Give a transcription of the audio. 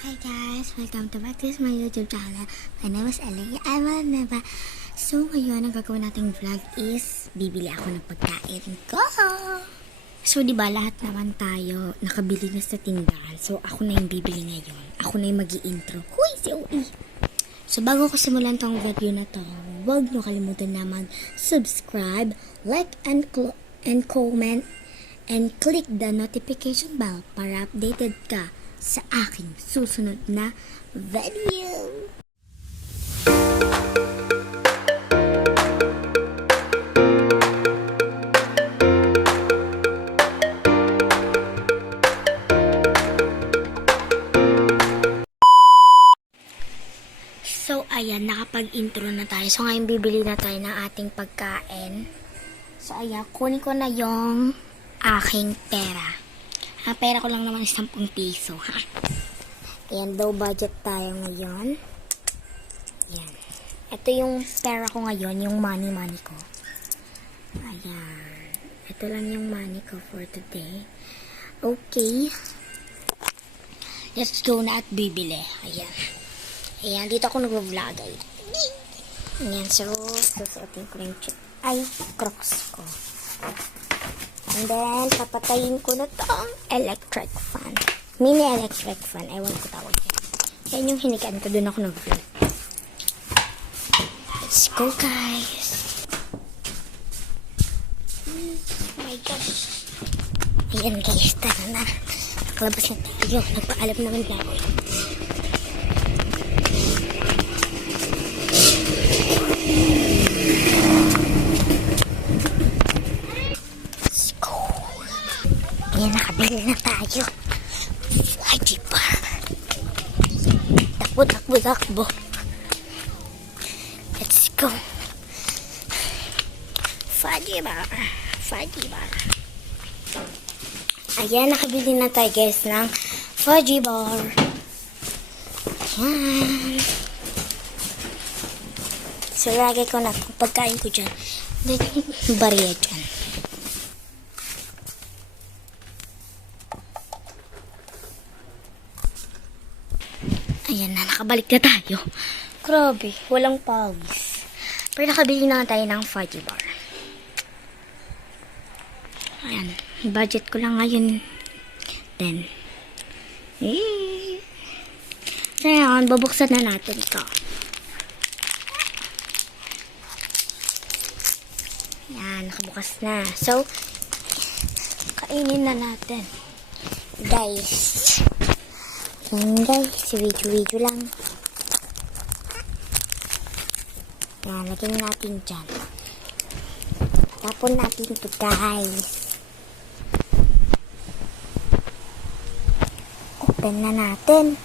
Hi guys! Welcome to back to my YouTube channel. My name is Ellie. I'm Neva. So ngayon, ang gagawin nating vlog is bibili ako ng pagkain ko. So diba lahat naman tayo nakabili na sa tindahan. So ako na yung bibili ngayon. Ako na yung mag-i-intro. Huy! Si OE! So bago ko simulan tong video na to, huwag nyo kalimutan naman subscribe, like, and comment, and click the notification bell para updated ka sa aking susunod na video. So, ayan, nakapag-intro na tayo. So, ngayon bibili na tayo ng ating pagkain. So, ayan, kunin ko na yung aking pera. Ang pera ko lang naman is 10 piso, ha? Ayan, low budget tayo ngayon. Ayan. Ito yung pera ko ngayon, yung money ko. Ayan. Ito lang yung money ko for today. Okay. Let's go na at bibili. Ayan. Ayan, dito ako nag-vlog. Ayan, so, susuotin ko yung Crocs ko. And then, papatayin ko na tong electric fan. Mini electric fan. Ewan ko tawag yan. Yan yung hinigaan ko. Doon ako nag-vlog. Let's go, guys. Oh my gosh. Ayan, guys. Tara na. Nakalabas na tayo. Nagpaalam naman na ako. Ayan, nakabili na tayo. Fudgy bar. Takbo. Let's go. Fudgy bar. Ayan, nakabili na tayo guys ng fudgy bar. Ayan. So, lagay ko na itong pagkain ko dyan. Bariya dyan. Ayan na, nakabalik na tayo. Grabe, walang pawis. Pero nakabili na tayo ng fudgy bar. Ayan, budget ko lang ngayon. Then, so ngayon, babuksan na natin ito. Ayan, nakabukas na. So, kainin na natin. Guys. Ayan guys, video lang. Ayan, lagyan natin dyan. Tapon natin ito guys. Open na natin.